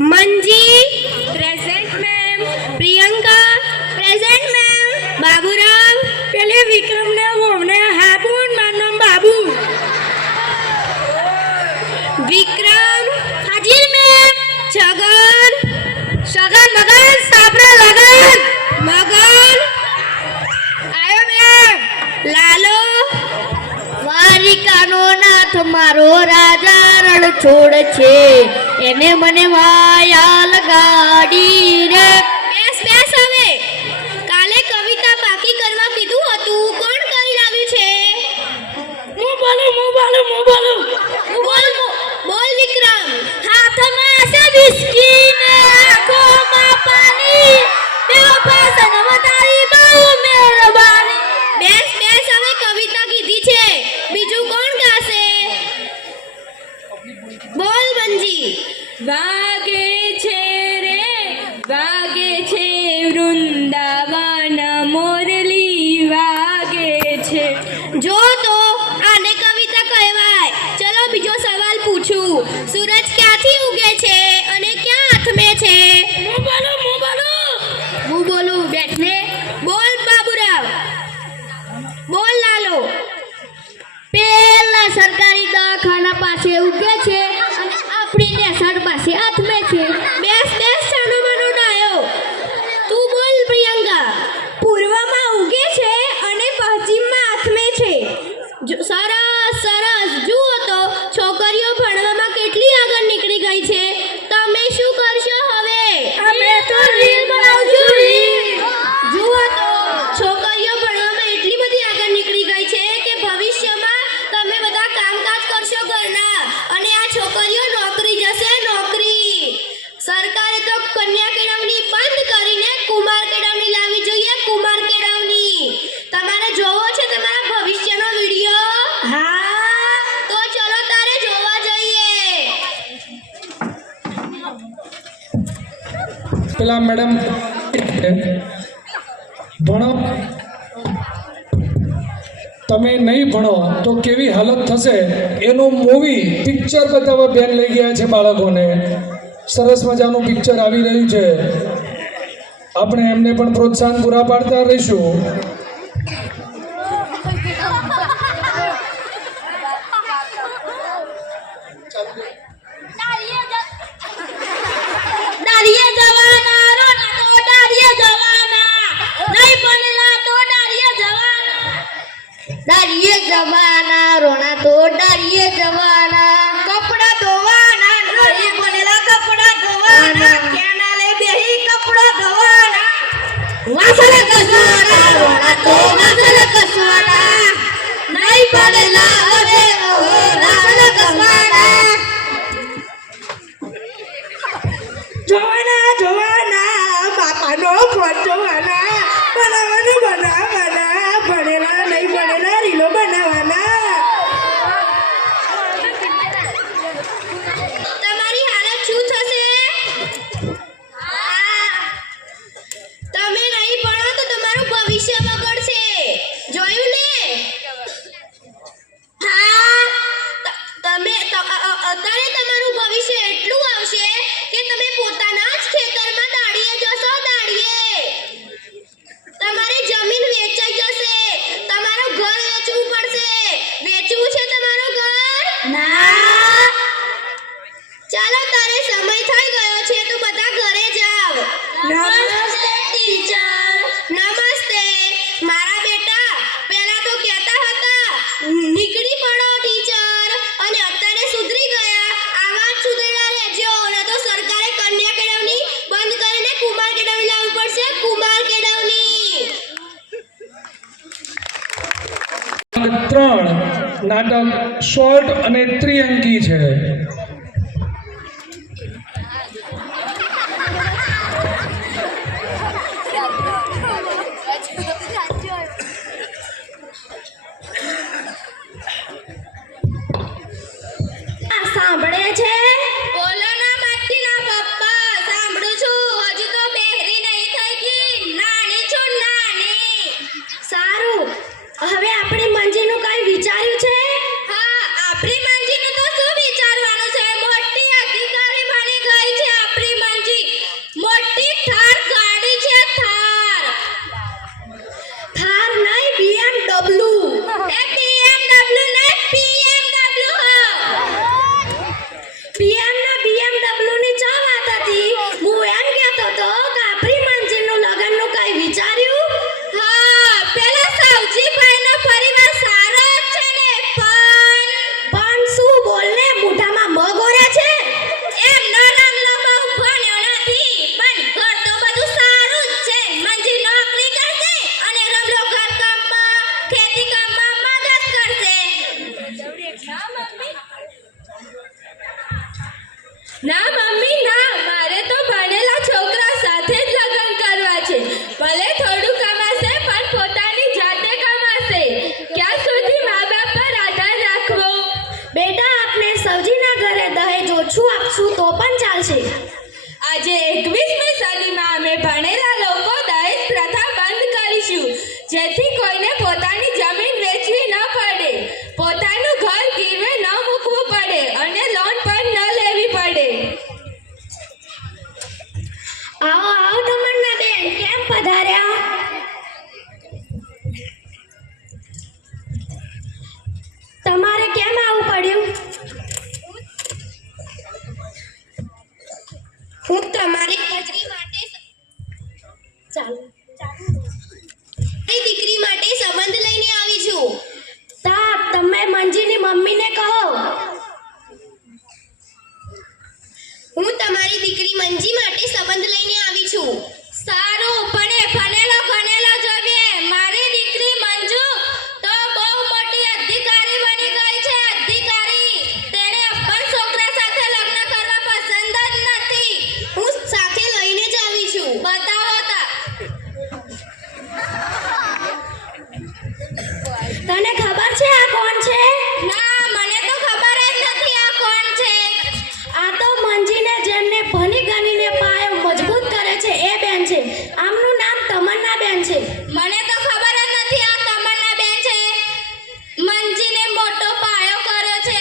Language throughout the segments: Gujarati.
मंजी present ma'am, Priyanka present ma'am, Baburao पेले विक्रम ने हमने हाबून मानम बाबू विक्रम हाजिर मैम, छगन छगन मगन सापरा लगन मगन आयो मैम, लालो વારિકાનો નાથ મારો રાજા રણ છોડ છે એને મને માયા લગાડી રે. બેસ બેસ હવે. કાલે કવિતા બાકી કરવા કીધું હતું, કોણ કરી લાવ્યું છે? હું બોલું. બોલ વિક્રમ. હાથમાં છે વિસ્કી ને આંખોમાં પાણી, મેરો પાસન તારી બહુ મહેરબાની. બેસ બેસ હવે, કવિતા કીધી છે, બીજું કોણ ગાશે? બોલ બંજી. વાગે છે રે વાગે છે વૃંદાવન મોરલી વાગે છે. જો તો આને કવિતા કહેવાય. ચલો બીજો સવાલ પૂછું. સૂરજ ક્યાંથી ઉગે છે અને ક્યાં આથમે છે? હું બોલું. બેઠને. બોલ બાબુરાવ. બોલ લાલો. પેલા સરકારી દવાખાના પાસે ઉગે છે અને આપણી નેસાડ પાસે આથમે છે. બેસ બેસ સાનો માનો ડાયો. તું બોલ પ્રિયંકા. પૂર્વમાં ઉગે છે અને પશ્ચિમમાં આથમે છે. સરસ સરસ. જુઓ તો છોકરીઓ ભણવામાં કેટલી આગળ નીકળી ગઈ છે. તમે શું કરશો હવે? અમે તો રીલ બનાવશું. જુઓ તો છોકરીઓ ભણવામાં એટલી બધી આગળ નીકળી ગઈ છે કે ભવિષ્યમાં તમે બધા કામકાજ કરશો ઘરના, અને આ છોકરીઓ નોકરી જશે, નોકરી. સરકારે તો કન્યા કેળવણી બંધ કરીને કુમાર કેળવણી લાવવી જોઈએ. કુમાર કેળવણી તમારે જોવો છે તમારા ભવિષ્યનો વિડિયો? હા, તો ચલો તારે જોવા જઈએ. પેલા મેડમ ભણો, તમે નહીં ભણો તો કેવી હાલત થશે એનું મૂવી પિક્ચર બતાવવા બેન લઈ ગયા છે બાળકોને. સરસ મજાનું પિક્ચર આવી રહ્યું છે. આપણે એમને પણ પ્રોત્સાહન પૂરા પાડતા રહીશું. દારિયે જવાના રોના તો દારિયે જવાના, નહીં બનેલા તો દારિયે જવાના. દારિયે જવાના રોના તો દારિયે જવાના, કપડા ધોવાના નહીં બનેલા કપડા ધોવાના, કેનાલે બેહી કપડા ધોવાના. વાસણ ઘસવાના રોના તો વાસણ ઘસવાના, નહીં બનેલા હવે વાસણ ઘસવાના. જોવાના બાપાનો ફોન જોવાના, બનાવવાના ભણેલા નહીં ભણેલા રીલો બનાવવાના. તમારી હાલત શું થશે? તમે નહીં ભણો તો તમારું ભવિષ્ય બગડશે. જોયું ને? હા, તમે અત્યારે તમારું ભવિષ્ય એટલું આવશે કે તમે પોતાના જ ખેતરમાં દાડીએ જશો. દાડીએ તમારી જમીન વેચાઈ જશે. તમારું ઘર વેચવું પડશે. વેચવું છે તમારું ઘર? ના. ચાલો, તારે સમય થઈ ગયો છે તો બધા ઘરે જાવ. નમસ્તે ટીચર. નમસ્તે. મારા બેટા પહેલા તો કહેતા હતા નીકળી પડો ટીચર, અને અત્યારે સુધરી ગયા. આવા જ સુધરેલા રહેજો, ને તો સરકારે કન્યા કેળવણી બંધ કરીને કુમાર કેળવણી લાવવી પડશે. કુમાર કેળવણી. 3 નાટક શોર્ટ અને ત્રિઅંકી છે. સાંભળે છે? બોલો ના માટીના પપ્પા. સાંભળું છું. હજુ તો બહેરી નહીં થઈ ગઈ. નાની છું, નાની. સારું, હવે આપણે મંજીનું કઈ વિચાર્યું છે? હા, આપણી મંજીનું તો શું વિચારવાનું છે? મોટી અધિકારી બની ગઈ છે. ના મમ્મી ના, મારે તો ભણેલા છોકરા સાથે જ લગ્ન કરવા છે. ભલે થોડું કમાશે પણ પોતાની જાતે કમાશે. ક્યાં સુધી મા બાપ પર આધાર રાખવો? બેટા આપણે સૌજીના ઘરે દહેજ ઓછું આપશું તો પણ ચાલશે. આજે 21મી સદીમાં અમે ભણેલા લોકો દહેજ પ્રથા બંધ કરીશું, જેથી કોઈને પોતાની જમીન વેચવી ન પડે, પોતાનું ઘર ગીરવે ન મૂકવું પડે અને લોન પણ ન લેવી પડે. આવો આવો તમન્ના બેન, કેમ પધાર્યા? તમારે કેમ આવવું પડ્યું? હું તમારી દીકરી માટે દીકરી માટે સંબંધ લઈને આવી છું. તા તમે મંજીની મમ્મીને કહો. હું તમારી દીકરી મંજી માટે સંબંધ લઈને આવી છું. સારું, પણ એ ભણેલો ગણેલો જોઈએ. મારી દીકરી મંજુ તો બહુ મોટી અધિકારી બની ગઈ છે. અધિકારી. તેને અબ્બલ છોકરા સાથે લગ્ન કરવા પસંદ જ નથી. હું સાથે લઈને જ આવી છું. બતાવો તા. તને ખબર છે આ કોણ છે? ના, મને તો ખબર જ નથી આ કોણ છે. આ તો મંજીને જેમને ભણી ગણીને પાયો મજબૂત કરે છે એ બેન છે. આમનું નામ તમન્ના બેન છે. મને તો ખબર જ નથી આ તમન્ના બેન છે. મંજીને મોટો પાયો કર્યો છે.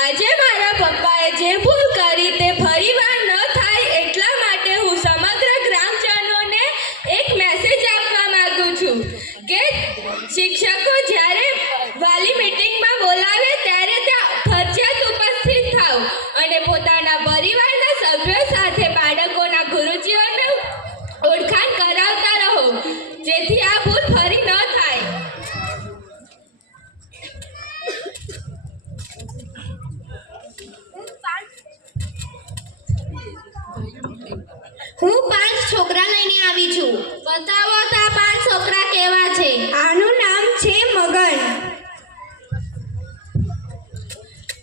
આજે મારા પપ્પાએ જે ભૂલ કરી તે ફરીવાર ન થાય એટલા માટે હું સમગ્ર ગ્રામજનોને એક મેસેજ આપવા માંગુ છું કે શિક્ષકો જ્યારે વાલી મીટિંગમાં બોલાવે ત્યારે ત્યાં ફરજિયાત ઉપસ્થિત થાવ અને પોતાના પરિવારના સભ્યો સાથે બાળકોના ગુરુજીઓને ઓળખાણ કરાવતા રહો, જેથી આ ભૂલ ફરી ન થાય. હું 5 છોકરા લઈને આવી છું. બતાવો તા 5 છોકરા કેવા છે. આનું નામ છે મગન.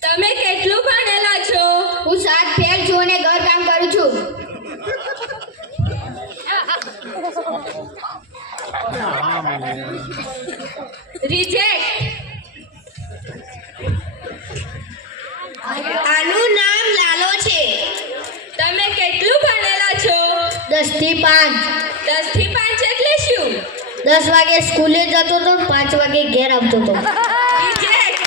તમે કેટલું ભણેલા છો? હું 7 ફેલ છું અને ઘર કામ કરું છું. રિજેક્ટ. આનું નામ લાલો છે. તમે કેટલું ભણેલા છો? 10 થી 5. 10 થી 5 એટલે શું? 10 વાગે સ્કૂલે જતો તો 5 વાગે ઘેર આવતો તો. રિજેક્ટ.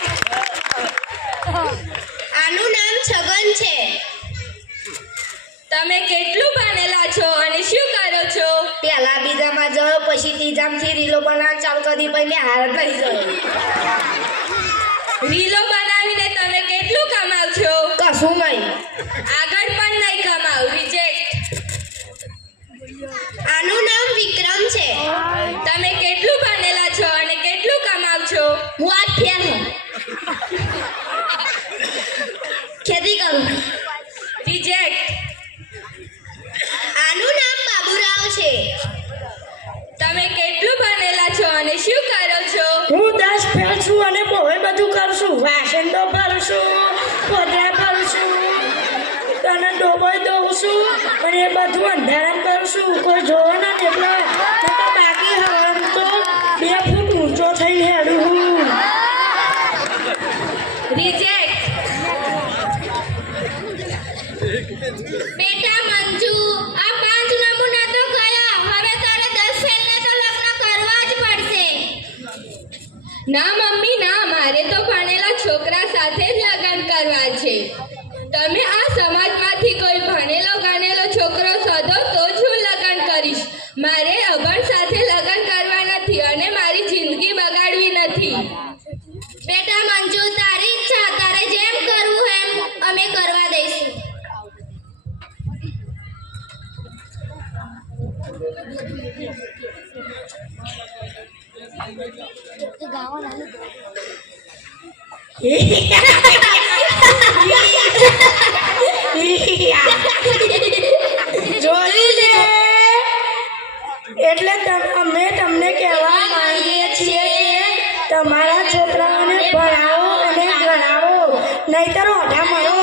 આનું નામ છગન છે. તમે કેટલું ભણેલા છો અને શું કરો છો? પહેલા બીજામાં જયો, પછી ત્રીજામાંથી રીલો બનાવવાનું ચાલુ કરી, પછી હાર થઈ ગયો. રીલો બનાવીને તમે કેટલું કમાવ છો? કશું નહીં. આગળ પણ નહીં કમાવ. રિજેક્ટ. આનું નામ વિક્રમ છે. તમે કેટલું ભણેલા છો અને કેટલું કમાવ છો? હું આજ ફેલ હું. ખેતી કરું. રિજેક્ટ. આનું નામ બાબુરાવ છે. તમે કેટલું ભણેલા છો અને શું કરો છો? હું 10 ફેલ છું અને બહુ બધું કરું છું. વાસણ તો ભરું છું, પોતરા ભરું છું, અને ડોબોય દઉં છું, અને એ બધું અંધારામ કરું છું. કોઈ જોવો ના એટલે તો બાકી હવામ તો 2 ફૂટ ઊંચો થઈને હેડું હું. રિજેક્ટ. બેટા મંજુ, આ 5 નમૂના તો ગયા. હવે તારે 10 ફેલને તો લગ્ન કરવા જ પડશે. ના મમ્મી ના, મારે તો ભણેલા છોકરા સાથે જ લગ્ન કરવા છે. તમે આ સમાજમાંથી કોઈ ભણેલો ગણેલો છોકરો શોધો તો જ હું લગ્ન કરીશ. મારે અભણ સાથે લગ્ન કરવા નથી અને મારી જિંદગી બગાડવી નથી. બેટા મંજુ, તારી ઈચ્છા, તારે જેમ કરવું એમ અમે કરવા દઈશું. જોઈ લે, એટલે અમે તમને કહેવા માંગીએ છીએ કે તમારા છોકરાઓને ભણાવો અને ગણાવો, નહીં તારો ઓઢા મળો